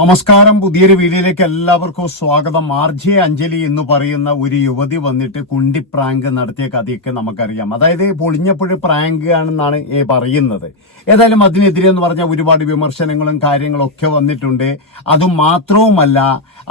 നമസ്കാരം. പുതിയൊരു വീഡിയോയിലേക്ക് എല്ലാവർക്കും സ്വാഗതം. ആർജെ അഞ്ജലി എന്ന് പറയുന്ന ഒരു യുവതി വന്നിട്ട് കുണ്ടി പ്രാങ്ക് നടത്തിയ കഥയൊക്കെ നമുക്കറിയാം. അതായത് പൊളിഞ്ഞപ്പോഴും പ്രാങ്ക് ആണെന്നാണ് പറയുന്നത്. ഏതായാലും അതിനെതിരെ എന്ന് പറഞ്ഞാൽ ഒരുപാട് വിമർശനങ്ങളും കാര്യങ്ങളും ഒക്കെ വന്നിട്ടുണ്ട്. അതും മാത്രവുമല്ല,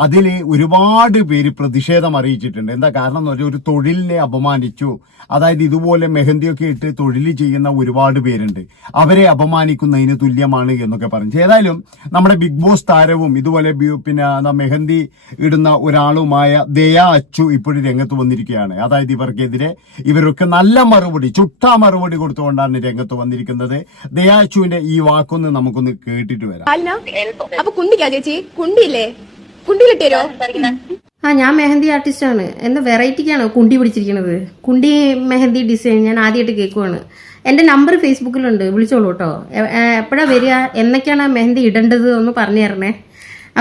അതിൽ ഒരുപാട് പേര് പ്രതിഷേധം അറിയിച്ചിട്ടുണ്ട്. എന്താ കാരണം എന്ന് പറഞ്ഞാൽ, ഒരു തൊഴിലിനെ അപമാനിച്ചു. അതായത് ഇതുപോലെ മെഹന്തിയൊക്കെ ഇട്ട് തൊഴിൽ ചെയ്യുന്ന ഒരുപാട് പേരുണ്ട്, അവരെ അപമാനിക്കുന്നതിന് തുല്യമാണ് എന്നൊക്കെ പറഞ്ഞു. ഏതായാലും നമ്മുടെ ബിഗ് ബോസ് താരവും ഇതുപോലെ പിന്നെ മെഹന്തി ഇടുന്ന ഒരാളുമായ ദയാ അച്ചു ഇപ്പോഴും രംഗത്ത് വന്നിരിക്കുകയാണ്. അതായത് ഇവർക്കെതിരെ ഇവരൊക്കെ നല്ല മറുപടി, ചുട്ടാ മറുപടി കൊടുത്തുകൊണ്ടാണ് രംഗത്ത് വന്നിരിക്കുന്നത്. ദയാ അച്ചുവിന്റെ ഈ വാക്കൊന്ന് നമുക്കൊന്ന് കേട്ടിട്ട് വരാം. അപ്പൊ കുണ്ടിക്കാ ചേച്ചി, കുണ്ടിയില്ലേ, കുണ്ടിയിലിട്ടേരോ? ഞാൻ മെഹന്തി ആർട്ടിസ്റ്റ് ആണ്. എന്താ വെറൈറ്റിക്കാണോ കുണ്ടി പിടിച്ചിരിക്കുന്നത്? കുണ്ടി മെഹന്തി ഡിസൈൻ ഞാൻ ആദ്യമായിട്ട് കേൾക്കുവാണ്. എന്റെ നമ്പർ ഫേസ്ബുക്കിലുണ്ട്, വിളിച്ചോളൂ കേട്ടോ. എപ്പോഴാ വരിക, എന്നൊക്കെയാണ് മെഹന്തി ഇടേണ്ടത് ഒന്ന് പറഞ്ഞു തരണേ.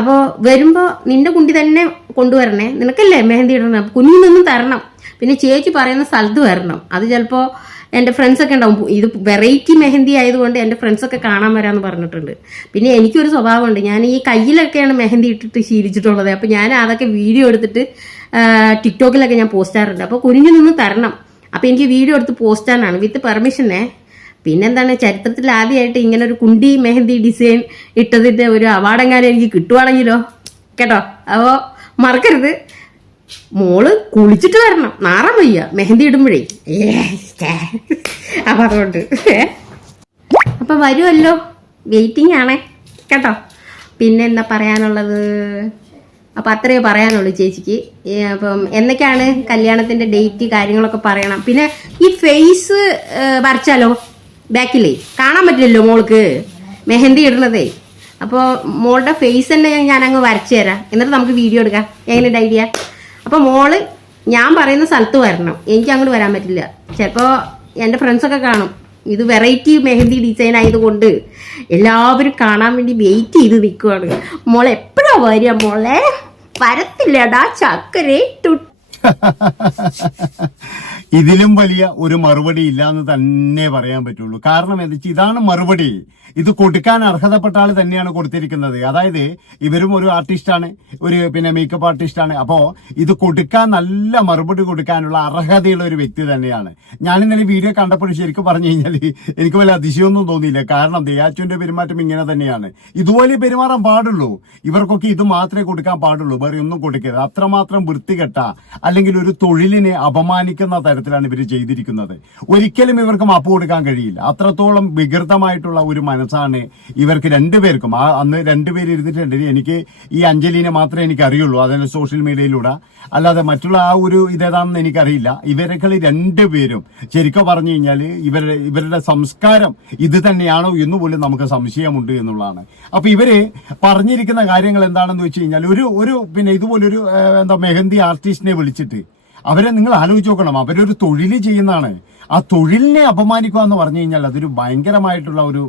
അപ്പോൾ വരുമ്പോൾ നിന്റെ കുണ്ടി തന്നെ കൊണ്ടുവരണേ. നിനക്കല്ലേ മെഹന്തി ഇടണം, കുഞ്ഞിൽ നിന്നും തരണം. പിന്നെ ചേച്ചി പറയുന്ന സ്ഥലത്ത് വരണം. അത് ചിലപ്പോൾ എൻ്റെ ഫ്രണ്ട്സൊക്കെ ഉണ്ടാവും. ഇത് വെറൈറ്റി മെഹന്തി ആയതുകൊണ്ട് എൻ്റെ ഫ്രണ്ട്സൊക്കെ കാണാൻ വരാമെന്ന് പറഞ്ഞിട്ടുണ്ട്. പിന്നെ എനിക്കൊരു സ്വഭാവമുണ്ട്, ഞാൻ ഈ കയ്യിലൊക്കെയാണ് മെഹന്തി ഇട്ടിട്ട് ശീലിച്ചിട്ടുള്ളത്. അപ്പോൾ ഞാൻ അതൊക്കെ വീഡിയോ എടുത്തിട്ട് ടിക്ടോക്കിലൊക്കെ ഞാൻ പോസ്റ്റ് ചെയ്യാറുണ്ട്. അപ്പോൾ കുഞ്ഞിൽ നിന്ന് തരണം. അപ്പോൾ എനിക്ക് വീഡിയോ എടുത്ത് പോസ്റ്റ് ചെയ്യാനാണ്, വിത്ത് പെർമിഷനെ. പിന്നെന്താണ്, ചരിത്രത്തിൽ ആദ്യമായിട്ട് ഇങ്ങനെ ഒരു കുണ്ടി മെഹന്തി ഡിസൈൻ ഇട്ടതിൻ്റെ ഒരു അവാർഡെങ്ങാനും എനിക്ക് കിട്ടുവാണെങ്കിലോ കേട്ടോ. അപ്പോൾ മറക്കരുത്, മോള് കുളിച്ചിട്ട് വരണം, നാറാൻ വയ്യ മെഹന്തി ഇടുമ്പോഴേ. അപ്പൊ അതുകൊണ്ട് അപ്പൊ വരുമല്ലോ, വെയിറ്റിംഗ് ആണേ കേട്ടോ. പിന്നെ എന്താ പറയാനുള്ളത്? അപ്പൊ അത്രയേ പറയാനുള്ളൂ ചേച്ചിക്ക്. അപ്പം എന്നൊക്കെയാണ് കല്യാണത്തിന്റെ ഡേറ്റ് കാര്യങ്ങളൊക്കെ പറയണം. പിന്നെ ഈ ഫേസ് വരച്ചാലോ, ബാക്കിലേ കാണാൻ പറ്റില്ലല്ലോ മോൾക്ക് മെഹന്തി ഇടുന്നതേ. അപ്പോൾ മോളുടെ ഫേസ് തന്നെ ഞാൻ അങ്ങ് വരച്ചു തരാം, എന്നിട്ട് നമുക്ക് വീഡിയോ എടുക്കാം. എങ്ങനെയുണ്ട് ഐഡിയ? അപ്പൊ മോള് ഞാൻ പറയുന്ന സ്ഥലത്ത് വരണം, എനിക്ക് അങ്ങോട്ട് വരാൻ പറ്റില്ല. ചിലപ്പോ എന്റെ ഫ്രണ്ട്സൊക്കെ കാണും. ഇത് വെറൈറ്റി മെഹന്തി ഡിസൈൻ ആയതുകൊണ്ട് എല്ലാവരും കാണാൻ വേണ്ടി വെയിറ്റ് ചെയ്ത് നിൽക്കുവാണ്. മോളെ എപ്പോഴാ വരിക? മോളെ വരത്തില്ലടാ ചക്കരേ. ഇതിലും വലിയ ഒരു മറുപടി ഇല്ല എന്ന് തന്നെ പറയാൻ പറ്റുള്ളൂ. കാരണം എന്താ വെച്ചാൽ, ഇതാണ് മറുപടി. ഇത് കൊടുക്കാൻ അർഹതപ്പെട്ട ആൾ തന്നെയാണ് കൊടുത്തിരിക്കുന്നത്. അതായത് ഇവരും ഒരു ആർട്ടിസ്റ്റാണ്, ഒരു മേക്കപ്പ് ആർട്ടിസ്റ്റാണ്. അപ്പോ ഇത് കൊടുക്കാൻ, നല്ല മറുപടി കൊടുക്കാനുള്ള അർഹതയുള്ള ഒരു വ്യക്തി തന്നെയാണ്. ഞാൻ ഇന്നലെ വീഡിയോ കണ്ടപ്പോൾ ശരിക്കും പറഞ്ഞു കഴിഞ്ഞാൽ എനിക്ക് വല്ല അതിശയമൊന്നും തോന്നിയില്ല. കാരണം ദയാച്ചുവിന്റെ പെരുമാറ്റം ഇങ്ങനെ തന്നെയാണ്. ഇതുപോലെ പെരുമാറാൻ പാടുള്ളൂ. ഇവർക്കൊക്കെ ഇത് മാത്രമേ കൊടുക്കാൻ പാടുള്ളൂ, വേറെ ഒന്നും കൊടുക്കരുത്. അത്രമാത്രം വൃത്തികെട്ട, അല്ലെങ്കിൽ ഒരു തൊഴിലിനെ അപമാനിക്കുന്ന തരത്തിലാണ് ഇവർ ചെയ്തിരിക്കുന്നത്. ഒരിക്കലും ഇവർക്ക് മാപ്പ് കൊടുക്കാൻ കഴിയില്ല. അത്രത്തോളം വികൃതമായിട്ടുള്ള ഒരു മനസ്സാണ് ഇവർക്ക് രണ്ടുപേർക്കും. അന്ന് രണ്ടുപേര് ഇരുന്നിട്ടുണ്ട്. എനിക്ക് ഈ അഞ്ജലിനെ മാത്രമേ എനിക്ക് അറിയുള്ളൂ, അതിന് സോഷ്യൽ മീഡിയയിലൂടെ. അല്ലാതെ മറ്റുള്ള ആ ഒരു ഇതേതാണെന്ന് എനിക്കറിയില്ല. ഇവരൊക്കെ രണ്ടുപേരും ശരിക്കും പറഞ്ഞു കഴിഞ്ഞാൽ ഇവരുടെ സംസ്കാരം ഇത് തന്നെയാണോ എന്ന് പോലും നമുക്ക് സംശയമുണ്ട് എന്നുള്ളതാണ്. അപ്പൊ ഇവര് പറഞ്ഞിരിക്കുന്ന കാര്യങ്ങൾ എന്താണെന്ന് വെച്ച് കഴിഞ്ഞാൽ, ഒരു ഇതുപോലൊരു മെഹന്തി ആർട്ടിസ്റ്റിനെ വിളിച്ചിട്ട് അവരെ നിങ്ങൾ ആലോചിച്ച് നോക്കണം. അവരൊരു തൊഴിൽ ചെയ്യുന്നതാണ്. ആ തൊഴിലിനെ അപമാനിക്കുക എന്ന് പറഞ്ഞു കഴിഞ്ഞാൽ അതൊരു ഭയങ്കരമായിട്ടുള്ള ഒരു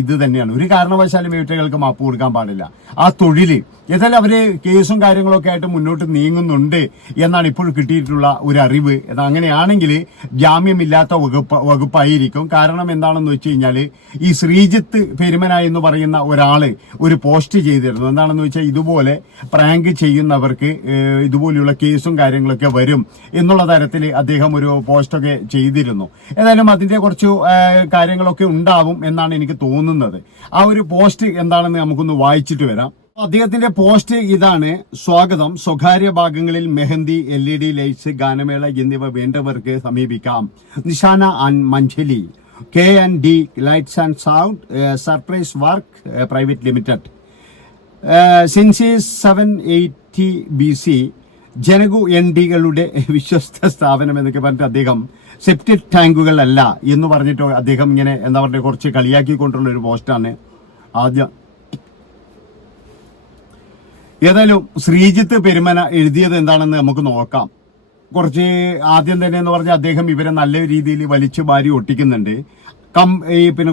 ഇത് തന്നെയാണ്. ഒരു കാരണവശാലും ഇവറ്റകൾക്ക് മാപ്പ് കൊടുക്കാൻ പാടില്ല. ആ തൊഴില് ഏതായാലും അവര് കേസും കാര്യങ്ങളൊക്കെ ആയിട്ട് മുന്നോട്ട് നീങ്ങുന്നുണ്ട് എന്നാണ് ഇപ്പോൾ കിട്ടിയിട്ടുള്ള ഒരു അറിവ്. അങ്ങനെയാണെങ്കിൽ ജാമ്യമില്ലാത്ത വകുപ്പായിരിക്കും. കാരണം എന്താണെന്ന് വെച്ച് കഴിഞ്ഞാല്, ഈ ശ്രീജിത്ത് പെരുമന എന്ന് പറയുന്ന ഒരാള് ഒരു പോസ്റ്റ് ചെയ്തിരുന്നു. എന്താണെന്ന് വെച്ചാൽ, ഇതുപോലെ പ്രാങ്ക് ചെയ്യുന്നവർക്ക് ഇതുപോലെയുള്ള കേസും കാര്യങ്ങളൊക്കെ വരും എന്നുള്ള തരത്തിൽ അദ്ദേഹം ഒരു പോസ്റ്റൊക്കെ ചെയ്തിരുന്നു. ഏതായാലും അതിന്റെ കുറച്ച് കാര്യങ്ങളൊക്കെ ഉണ്ടാവും എന്നാണ് എനിക്ക് തോന്നുന്നത്. ആ ഒരു പോസ്റ്റ് എന്താണെന്ന് നമുക്കൊന്ന് വായിച്ചിട്ട് വരാം. അദ്ദേഹത്തിന്റെ പോസ്റ്റ് ഇതാണ്: സ്വാഗതം. സ്വകാര്യ ഭാഗങ്ങളിൽ മെഹന്തി, LED ലൈറ്റ്സ്, ഗാനമേള എന്നിവ വേണ്ടവർക്ക് സമീപിക്കാം. Nishana and Manjali, K&D lights and sound surprise work private limited, since 780 BC, ജനകു NDകളുടെ വിശ്വസ്ത സ്ഥാപനം എന്നൊക്കെ പറഞ്ഞിട്ട് അദ്ദേഹം സെപ്റ്റിക് ടാങ്കുകൾ അല്ല എന്ന് പറഞ്ഞിട്ട് അദ്ദേഹം ഇങ്ങനെ എന്താ പറയുക, കുറച്ച് കളിയാക്കിക്കൊണ്ടുള്ള ഒരു പോസ്റ്റാണ് ആദ്യം. ഏതായാലും ശ്രീജിത്ത് പെരുമന എഴുതിയത് എന്താണെന്ന് നമുക്ക് നോക്കാം. കുറച്ച് ആദ്യം തന്നെ എന്ന് പറഞ്ഞാൽ, അദ്ദേഹം ഇവരെ നല്ല രീതിയിൽ വലിച്ചു വാരി ഒട്ടിക്കുന്നുണ്ട്.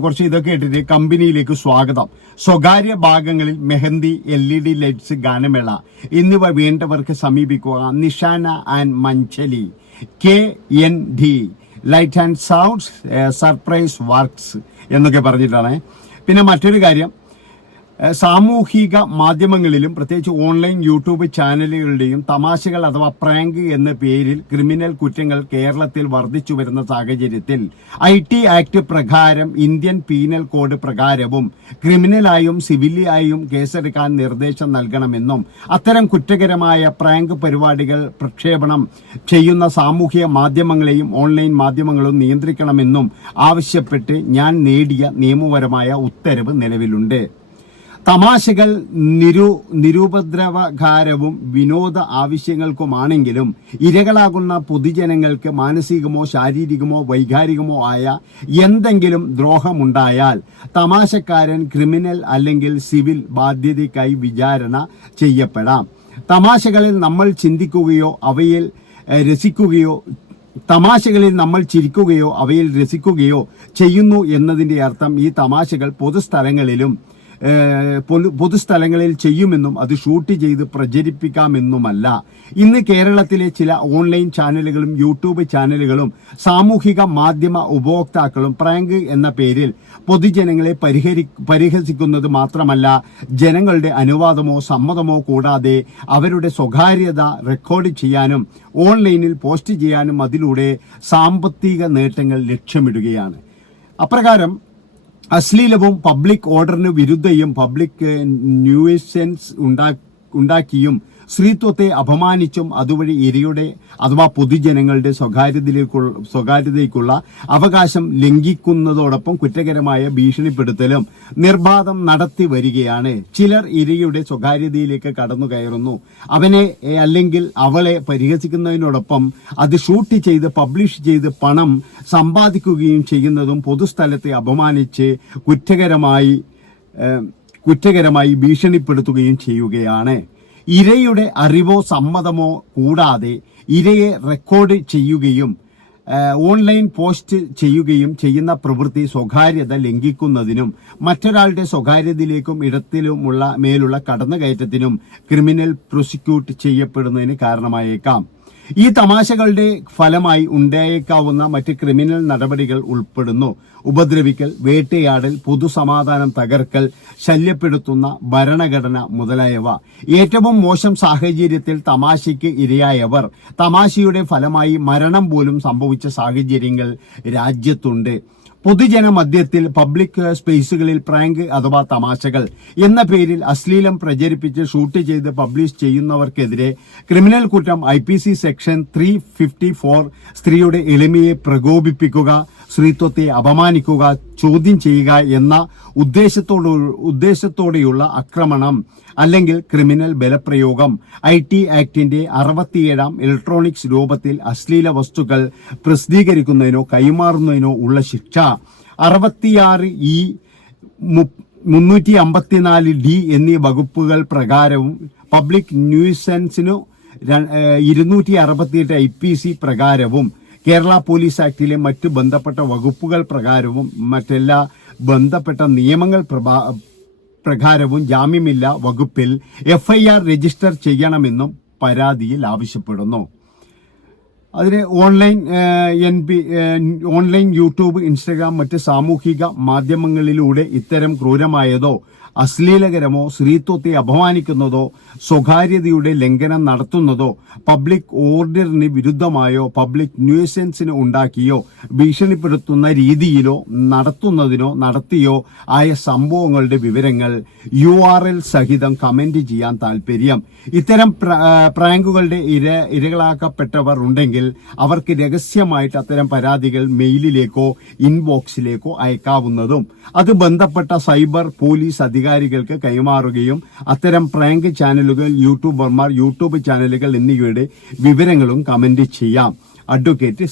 കുറച്ച് ഇതൊക്കെ ഇട്ടിട്ട്, കമ്പനിയിലേക്ക് സ്വാഗതം. സ്വകാര്യ ഭാഗങ്ങളിൽ മെഹന്തി, LED ലൈറ്റ്സ്, ഗാനമേള എന്നിവ വേണ്ടവർക്ക് സമീപിക്കുക. Nishana and Manjali, K&D light and sounds surprise works എന്നൊക്കെ പറഞ്ഞിട്ടാണ്. പിന്നെ മറ്റൊരു കാര്യം, സാമൂഹിക മാധ്യമങ്ങളിലും പ്രത്യേകിച്ച് ഓൺലൈൻ യൂട്യൂബ് ചാനലുകളുടെയും തമാശകൾ അഥവാ പ്രാങ്ക് എന്ന പേരിൽ ക്രിമിനൽ കുറ്റങ്ങൾ കേരളത്തിൽ വർദ്ധിച്ചു വരുന്ന സാഹചര്യത്തിൽ IT ആക്ട് പ്രകാരം ഇന്ത്യൻ പീനൽ കോഡ് പ്രകാരവും ക്രിമിനലായും സിവിലായും കേസെടുക്കാൻ നിർദ്ദേശം നൽകണമെന്നും അത്തരം കുറ്റകരമായ പ്രാങ്ക് പരിപാടികൾ പ്രക്ഷേപണം ചെയ്യുന്ന സാമൂഹിക മാധ്യമങ്ങളെയും ഓൺലൈൻ മാധ്യമങ്ങളും നിയന്ത്രിക്കണമെന്നും ആവശ്യപ്പെട്ട് ഞാൻ നേടിയ നിയമപരമായ ഉത്തരവ് നിലവിലുണ്ട്. തമാശകൾ നിരുപദ്രവകാരവും വിനോദ ആവശ്യങ്ങൾക്കുമാണെങ്കിലും ഇരകളാകുന്ന പൊതുജനങ്ങൾക്ക് മാനസികമോ ശാരീരികമോ വൈകാരികമോ ആയ എന്തെങ്കിലും ദ്രോഹമുണ്ടായാൽ തമാശക്കാരൻ ക്രിമിനൽ അല്ലെങ്കിൽ സിവിൽ ബാധ്യതയ്ക്കായി വിചാരണ ചെയ്യപ്പെടാം. തമാശകളിൽ നമ്മൾ ചിന്തിക്കുകയോ അവയിൽ രസിക്കുകയോ തമാശകളിൽ നമ്മൾ ചിരിക്കുകയോ അവയിൽ രസിക്കുകയോ ചെയ്യുന്നു എന്നതിന്റെ അർത്ഥം ഈ തമാശകൾ പൊതുസ്ഥലങ്ങളിൽ ചെയ്യുമെന്നും അത് ഷൂട്ട് ചെയ്ത് പ്രചരിപ്പിക്കാമെന്നുമല്ല. ഇന്ന് കേരളത്തിലെ ചില ഓൺലൈൻ ചാനലുകളും യൂട്യൂബ് ചാനലുകളും സാമൂഹിക മാധ്യമ ഉപഭോക്താക്കളും പ്രാങ്ക് എന്ന പേരിൽ പൊതുജനങ്ങളെ പരിഹസിക്കുന്നത് മാത്രമല്ല, ജനങ്ങളുടെ അനുവാദമോ സമ്മതമോ കൂടാതെ അവരുടെ സ്വകാര്യത റെക്കോർഡ് ചെയ്യാനും ഓൺലൈനിൽ പോസ്റ്റ് ചെയ്യാനും അതിലൂടെ സാമ്പത്തിക നേട്ടങ്ങൾ ലക്ഷ്യമിടുകയാണ്. അപ്രകാരം അശ്ലീലവും പബ്ലിക് ഓർഡറിന് വിരുദ്ധയും പബ്ലിക് ന്യൂസൻസ് ഉണ്ടാക്കിയും സ്ത്രീത്വത്തെ അപമാനിച്ചും അതുവഴി ഇരയുടെ അഥവാ പൊതുജനങ്ങളുടെ സ്വകാര്യതയ്ക്കുള്ള അവകാശം ലംഘിക്കുന്നതോടൊപ്പം കുറ്റകരമായ ഭീഷണിപ്പെടുത്തലും നിർബാധം നടത്തി വരികയാണ്. ചിലർ ഇരയുടെ സ്വകാര്യതയിലേക്ക് കടന്നു കയറുന്നു. അവനെ അല്ലെങ്കിൽ അവളെ പരിഹസിക്കുന്നതിനോടൊപ്പം അത് ഷൂട്ട് ചെയ്ത് പബ്ലിഷ് ചെയ്ത് പണം സമ്പാദിക്കുകയും ചെയ്യുന്നതും പൊതുസ്ഥലത്തെ അപമാനിച്ച് കുറ്റകരമായി ഭീഷണിപ്പെടുത്തുകയും ചെയ്യുകയാണ്. ഇരയുടെ അറിവോ സമ്മതമോ കൂടാതെ ഇരയെ റെക്കോർഡ് ചെയ്യുകയും ഓൺലൈൻ പോസ്റ്റ് ചെയ്യുകയും ചെയ്യുന്ന പ്രവൃത്തി സ്വകാര്യത ലംഘിക്കുന്നതിനും മറ്റൊരാളുടെ സ്വകാര്യതയിലേക്കും ഇടത്തിലുമുള്ള മേലുള്ള കടന്നുകയറ്റത്തിനും ക്രിമിനൽ പ്രോസിക്യൂട്ട് ചെയ്യപ്പെടുന്നതിന് കാരണമായേക്കാം. ഈ തമാശകളുടെ ഫലമായി ഉണ്ടായേക്കാവുന്ന മറ്റ് ക്രിമിനൽ നടപടികൾ ഉൾപ്പെടുന്നു ഉപദ്രവിക്കൽ, വേട്ടയാടൽ, പൊതുസമാധാനം തകർക്കൽ, ശല്യപ്പെടുത്തുന്ന, ഭരണഘടന മുതലായവ. ഏറ്റവും മോശം സാഹചര്യത്തിൽ തമാശയ്ക്ക് ഇരയായവർ തമാശയുടെ ഫലമായി മരണം പോലും സംഭവിച്ച സാഹചര്യങ്ങൾ രാജ്യത്തുണ്ട്. പൊതുജന മധ്യത്തിൽ പബ്ലിക് സ്പേസുകളിൽ പ്രാങ്ക് അഥവാ തമാശകൾ എന്ന പേരിൽ അശ്ലീലം പ്രചരിപ്പിച്ച് ഷൂട്ട് ചെയ്ത് പബ്ലിഷ് ചെയ്യുന്നവർക്കെതിരെ ക്രിമിനൽ കുറ്റം IPC സെക്ഷൻ 354 സ്ത്രീയുടെ എളിമയെ പ്രകോപിപ്പിക്കുക, സ്ത്രീത്വത്തെ അപമാനിക്കുക, ചോദ്യം ചെയ്യുക എന്ന ഉദ്ദേശത്തോടെയുള്ള ആക്രമണം അല്ലെങ്കിൽ ക്രിമിനൽ ബലപ്രയോഗം. IT ആക്ടിന്റെ 67 ഇലക്ട്രോണിക്സ് രൂപത്തിൽ അശ്ലീല വസ്തുക്കൾ പ്രസിദ്ധീകരിക്കുന്നതിനോ കൈമാറുന്നതിനോ ഉള്ള ശിക്ഷ 66E 354D എന്നീ വകുപ്പുകൾ പ്രകാരവും പബ്ലിക് ന്യൂസൻസിനു 268 IPC പ്രകാരവും കേരള പോലീസ് ആക്ടിലെ മറ്റ് ബന്ധപ്പെട്ട വകുപ്പുകൾ പ്രകാരവും മറ്റെല്ലാ ബന്ധപ്പെട്ട നിയമങ്ങൾ പ്രകാരവും ജാമ്യമില്ല വകുപ്പിൽ FIR രജിസ്റ്റർ ചെയ്യണമെന്നും പരാതിയിൽ ആവശ്യപ്പെടുന്നു. അതിന് ഓൺലൈൻ യൂട്യൂബ്, ഇൻസ്റ്റഗ്രാം, മറ്റ് സാമൂഹിക മാധ്യമങ്ങളിലൂടെ ഇത്തരം ക്രൂരമായതോ അശ്ലീലകരമോ സ്ത്രീത്വത്തെ അപമാനിക്കുന്നതോ സ്വകാര്യതയുടെ ലംഘനം നടത്തുന്നതോ പബ്ലിക് ഓർഡറിന് വിരുദ്ധമായോ പബ്ലിക് ന്യൂസൻസിന് ഉണ്ടാക്കിയോ ഭീഷണിപ്പെടുത്തുന്ന രീതിയിലോ നടത്തിയോ ആയ സംഭവങ്ങളുടെ വിവരങ്ങൾ URL സഹിതം കമന്റ് ചെയ്യാൻ താൽപര്യം. ഇത്തരം പ്രാങ്കുകളുടെ ഇരകളാക്കപ്പെട്ടവർ ഉണ്ടെങ്കിൽ അവർക്ക് രഹസ്യമായിട്ട് അത്തരം പരാതികൾ മെയിലിലേക്കോ ഇൻബോക്സിലേക്കോ അയക്കാവുന്നതും അത് ബന്ധപ്പെട്ട സൈബർ പോലീസ് അധികാരികൾക്ക് കൈമാറുകയും അത്തരം പ്രാങ്ക് ചാനലുകൾ, യൂട്യൂബർമാർ, യൂട്യൂബ് ചാനലുകൾ എന്നിവയുടെ വിവരങ്ങളും കമന്റ് ചെയ്യാം. അഡ്വക്കേറ്റ്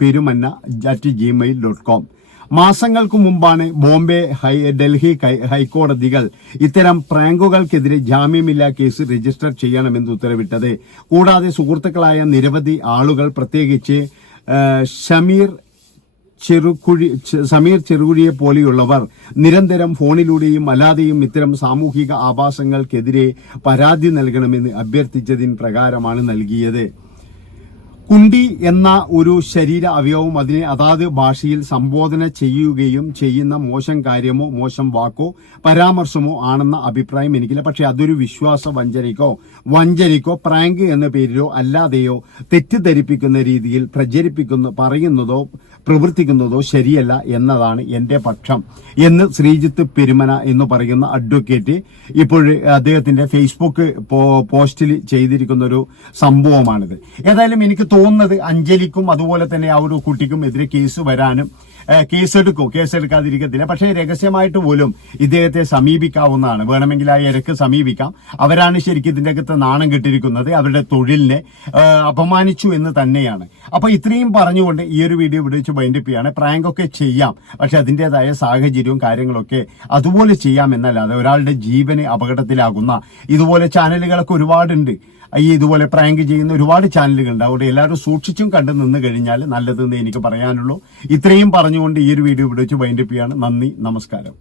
പെരുമന്ന@gmail.com. മാസങ്ങൾക്ക് മുമ്പാണ് ബോംബെ, ഡൽഹി ഹൈക്കോടതികൾ ഇത്തരം പ്രാങ്കുകൾക്കെതിരെ ജാമ്യമില്ലാ കേസ് രജിസ്റ്റർ ചെയ്യണമെന്ന് ഉത്തരവിട്ടത്. കൂടാതെ സുഹൃത്തുക്കളായ നിരവധി ആളുകൾ, പ്രത്യേകിച്ച് സമീർ ചെറുകുഴിയെ പോലെയുള്ളവർ നിരന്തരം ഫോണിലൂടെയും അല്ലാതെയും ഇത്തരം സാമൂഹിക ആഭാസങ്ങൾക്കെതിരെ പരാതി നൽകണമെന്ന് അഭ്യർത്ഥിച്ചതിന് പ്രകാരമാണ് നൽകിയത്. കുണ്ടി എന്ന ഒരു ശരീര അവയവം അതിനെ അതാത് ഭാഷയിൽ സംബോധന ചെയ്യുകയും ചെയ്യുന്ന മോശം കാര്യമോ മോശം വാക്കോ പരാമർശമോ ആണെന്ന അഭിപ്രായം എനിക്കില്ല. പക്ഷെ അതൊരു വിശ്വാസ വഞ്ചനയ്ക്കോ പ്രാങ്ക് എന്ന പേരിലോ അല്ലാതെയോ തെറ്റിദ്ധരിപ്പിക്കുന്ന രീതിയിൽ പറയുന്നതോ പ്രവർത്തിക്കുന്നതോ ശരിയല്ല എന്നതാണ് എന്റെ പക്ഷം എന്ന് ശ്രീജിത്ത് പെരുമന എന്ന് പറയുന്ന അഡ്വക്കേറ്റ് ഇപ്പോൾ അദ്ദേഹത്തിന്റെ ഫേസ്ബുക്ക് പോസ്റ്റിൽ ചെയ്തിരിക്കുന്ന ഒരു സംഭവമാണിത്. ഏതായാലും എനിക്ക് തോന്നുന്നത് അഞ്ജലിക്കും അതുപോലെ തന്നെ ആ ഒരു കുട്ടിക്കും എതിരെ കേസ് വരാനും കേസെടുക്കാതിരിക്കത്തില്ല. പക്ഷേ രഹസ്യമായിട്ട് പോലും ഇദ്ദേഹത്തെ സമീപിക്കാവുന്നതാണ്. വേണമെങ്കിൽ ആ ഇരക്ക് സമീപിക്കാം. അവരാണ് ശരിക്കും ഇതിന്റെ അകത്ത് നാണം കെട്ടിരിക്കുന്നത്, അവരുടെ തൊഴിലിനെ അപമാനിച്ചു എന്ന് തന്നെയാണ്. അപ്പൊ ഇത്രയും പറഞ്ഞുകൊണ്ട് ഈ ഒരു വീഡിയോ ഇവിടെ വെച്ച് വൈൻഡപ്പ് ചെയ്യാണ്. പ്രാങ്ക് ഒക്കെ ചെയ്യാം, പക്ഷെ അതിന്റേതായ സാഹചര്യവും കാര്യങ്ങളൊക്കെ അതുപോലെ ചെയ്യാം എന്നല്ലാതെ ഒരാളുടെ ജീവന് അപകടത്തിലാകുന്ന ഇതുപോലെ ചാനലുകളൊക്കെ ഒരുപാടുണ്ട്. ഇതുപോലെ പ്രാങ്ക് ചെയ്യുന്ന ഒരുപാട് ചാനലുകളുണ്ട്. അതുകൊണ്ട് എല്ലാവരും സൂക്ഷിച്ചും കണ്ടു നിന്ന് കഴിഞ്ഞാൽ നല്ലതെന്ന് എനിക്ക് പറയാനുള്ളൂ. ഇത്രയും പറഞ്ഞുകൊണ്ട് ഈ ഒരു വീഡിയോ ഇവിടെ വെച്ച് വൈൻഡപ്പ് ചെയ്യാണ്. നന്ദി, നമസ്കാരം.